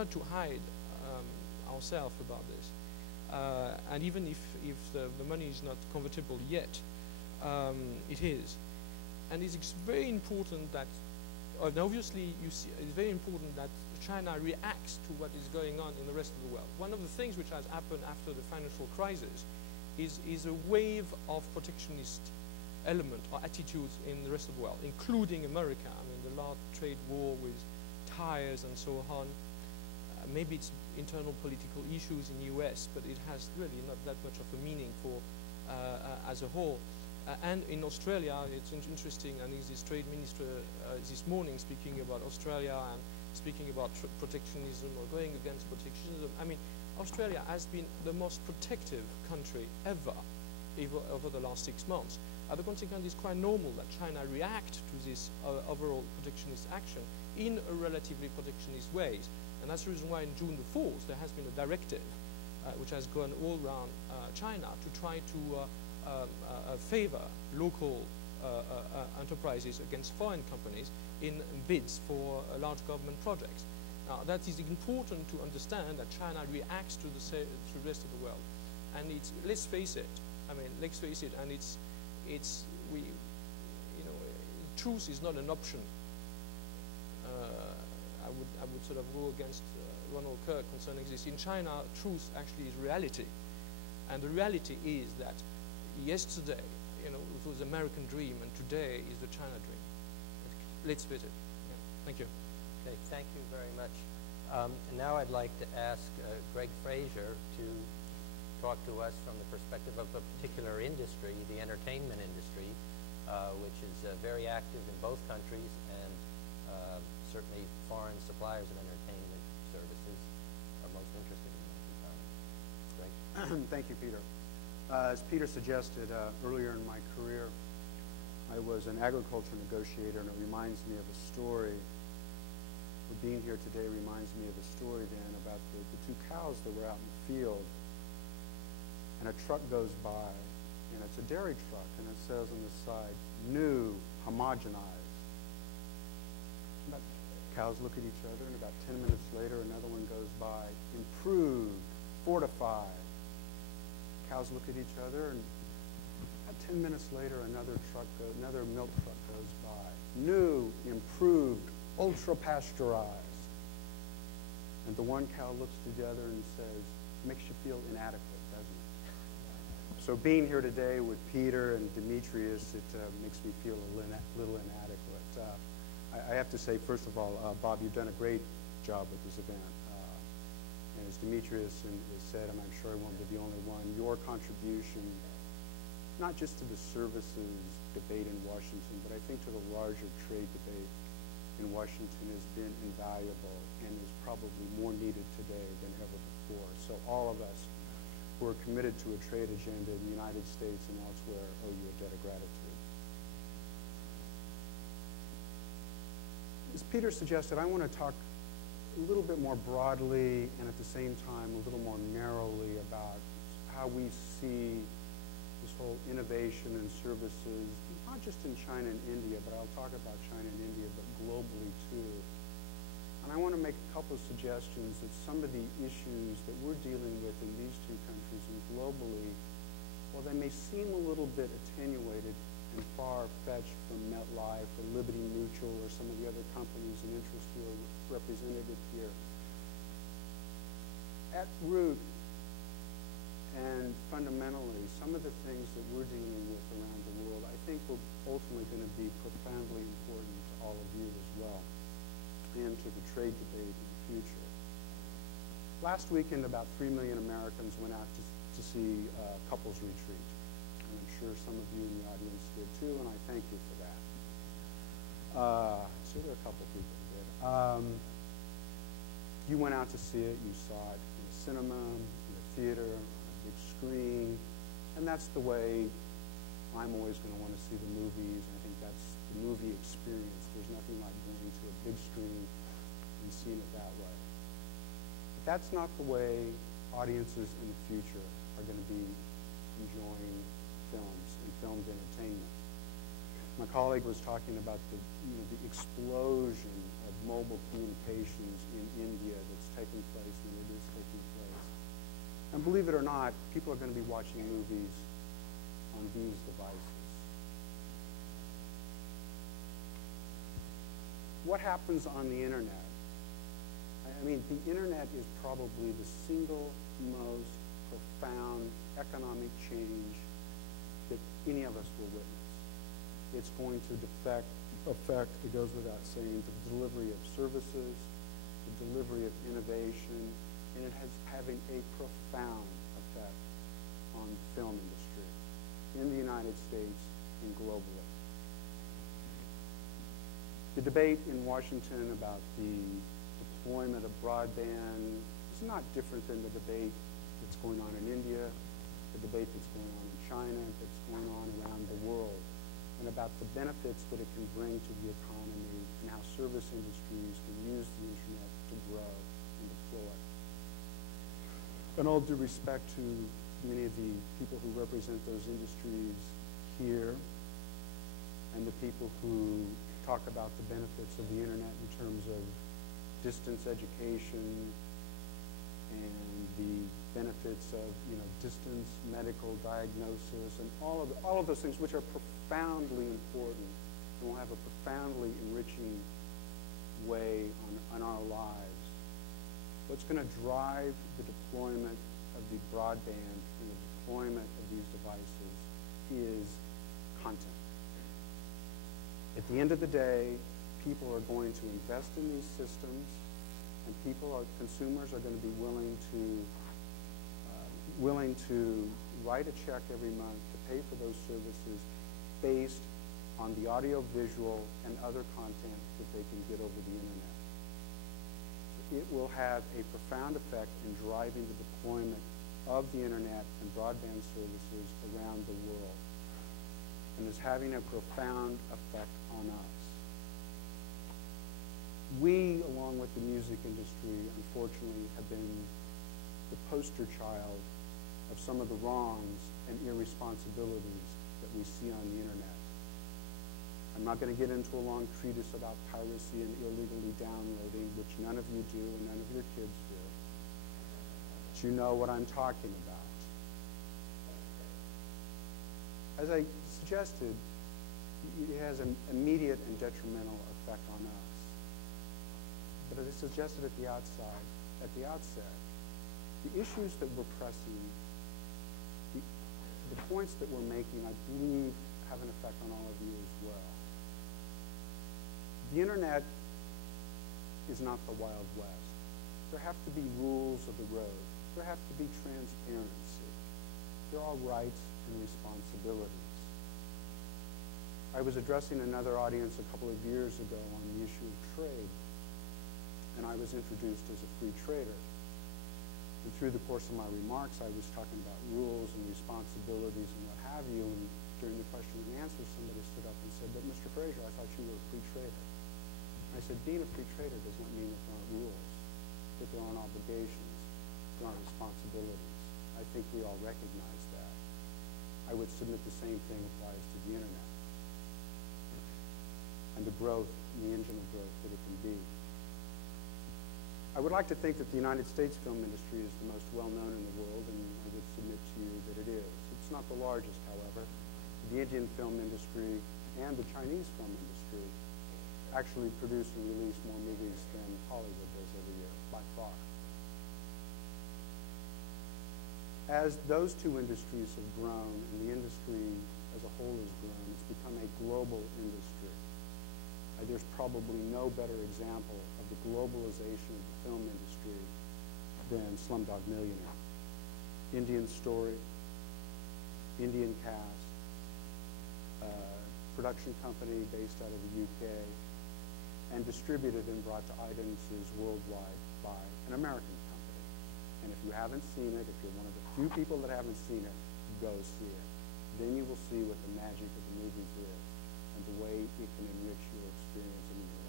not to hide ourselves about this. And even if the money is not convertible yet, it is. And it's very important that, and obviously you see, it's very important that China reacts to what is going on in the rest of the world. One of the things which has happened after the financial crisis is a wave of protectionist element or attitudes in the rest of the world, including America. I mean, the large trade war with tires and so on. Maybe it's internal political issues in the US, but it has really not that much of a meaning for as a whole. And in Australia, it's interesting, and this trade minister this morning speaking about Australia and speaking about protectionism or going against protectionism. I mean, Australia has been the most protective country ever over the last 6 months. The consequence is quite normal that China react to this overall protectionist action in a relatively protectionist ways. And that's the reason why on June the 4th there has been a directive which has gone all around China to try to favor local enterprises against foreign companies in bids for large government projects. Now that is important to understand that China reacts to the rest of the world. And it's, let's face it, I mean, let's face it, and truth is not an option. I would sort of go against Ronald Kirk concerning this. In China, truth actually is reality. And the reality is that yesterday, it was the American dream, and today is the China dream. Let's face it. Yeah. Thank you. Okay, thank you very much. And now I'd like to ask Greg Frazier to talk to us from the perspective of a particular industry, the entertainment industry, which is very active in both countries, and certainly foreign suppliers of entertainment services are most interested in this economy. Greg? Thank you, Peter. As Peter suggested earlier in my career, I was an agriculture negotiator, and it reminds me of a story. Being here today reminds me of a story then about the two cows that were out in the field, and a truck goes by, and it's a dairy truck, and it says on the side, new, homogenized. About cows look at each other, and about 10 minutes later, another one goes by, improved, fortified. Cows look at each other, and about 10 minutes later, another milk truck goes by, new, improved, ultra-pasteurized. And the one cow looks to the other and says, makes you feel inadequate, doesn't it? So being here today with Peter and Demetrius, it makes me feel a little inadequate. I have to say, first of all, Bob, you've done a great job with this event. And as Demetrius has said, and I'm sure I won't be the only one, your contribution, not just to the services debate in Washington, but I think to the larger trade debate in Washington has been invaluable and is probably more needed today than ever before. So all of us who are committed to a trade agenda in the United States and elsewhere owe you a debt of gratitude. As Peter suggested, I want to talk a little bit more broadly and at the same time a little more narrowly about how we see this whole innovation and services, not just in China and India, but I'll talk about China and India, but globally too. And I want to make a couple of suggestions that some of the issues that we're dealing with in these two countries and globally, while they may seem a little bit attenuated and far-fetched from MetLife or Liberty Mutual or some of the other companies and interests who are represented here, at root and fundamentally, some of the things that we're dealing with around the world, I think are ultimately going to be profoundly important to all of you as well, and to the trade debate in the future. Last weekend, about 3 million Americans went out to see Couples Retreat. And I'm sure some of you in the audience did too, and I thank you for that. So there are a couple people who did. You went out to see it. You saw it in the cinema, in the theater, on a big screen, and that's the way I'm always going to want to see the movies. I think that's the movie experience. There's nothing like going to a big screen and seeing it that way. But that's not the way audiences in the future are going to be enjoying films and filmed entertainment. My colleague was talking about the explosion of mobile communications in India that's taking place, and it is taking place. And believe it or not, people are going to be watching movies on these devices. What happens on the internet? I mean, the internet is probably the single most profound economic change that any of us will witness. It's going to affect, it goes without saying, the delivery of services, the delivery of innovation, and it has having a profound effect on the film industry in the United States and globally. The debate in Washington about the deployment of broadband is not different than the debate that's going on in India, the debate that's going on in China, that's going on around the world, and about the benefits that it can bring to the economy and how service industries can use the internet to grow and deploy. In all due respect to many of the people who represent those industries here and the people who talk about the benefits of the internet in terms of distance education and the benefits of distance medical diagnosis and all of those things, which are profoundly important and will have a profoundly enriching way on our lives. What's going to drive the deployment of the broadband and the deployment of these devices is content. At the end of the day, people are going to invest in these systems, and consumers are going to be willing to write a check every month to pay for those services based on the audio, visual, and other content that they can get over the internet. So it will have a profound effect in driving the deployment of the internet and broadband services around the world, and is having a profound effect on us. We, along with the music industry, unfortunately, have been the poster child of some of the wrongs and irresponsibilities that we see on the internet. I'm not going to get into a long treatise about piracy and illegally downloading, which none of you do and none of your kids do. But you know what I'm talking about. As I suggested, it has an immediate and detrimental effect on us. But as I suggested at the outset, the issues that we're pressing, the points that we're making, I believe, have an effect on all of you as well. The internet is not the Wild West. There have to be rules of the road. There have to be transparency. There are rights and responsibilities. I was addressing another audience a couple of years ago on the issue of trade, and I was introduced as a free trader. And through the course of my remarks, I was talking about rules and responsibilities and what have you, and during the question and answer, somebody stood up and said, "But Mr. Frazier, I thought you were a free trader." And I said, being a free trader does not mean that there aren't rules, that there aren't obligations, there aren't responsibilities. I think we all recognize that. I would submit the same thing applies to the internet and the growth, and the engine of growth that it can be. I would like to think that the United States film industry is the most well-known in the world, and I would submit to you that it is. It's not the largest, however. The Indian film industry and the Chinese film industry actually produce and release more movies than Hollywood does every year, by far. As those two industries have grown, and the industry as a whole has grown, it's become a global industry. There's probably no better example of the globalization of the film industry than Slumdog Millionaire. Indian story, Indian cast, production company based out of the UK, and distributed and brought to audiences worldwide by an American company. And if you haven't seen it, if you're one of the few people that haven't seen it, go see it. Then you will see what the magic of the movies is and the way it can enrich your experience and your